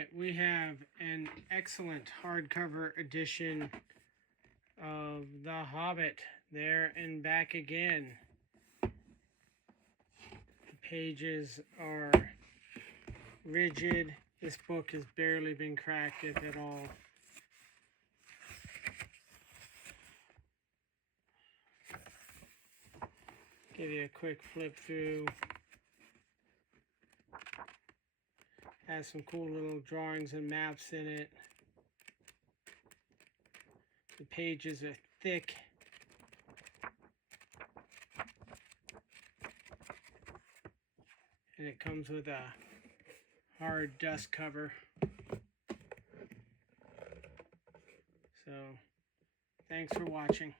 Alright, we have an excellent hardcover edition of The Hobbit, there and back again. The pages are rigid. This book has barely been cracked, if at all. Give you a quick flip through. Has some cool little drawings and maps in it. The pages are thick. And it comes with a hard dust cover. So, thanks for watching.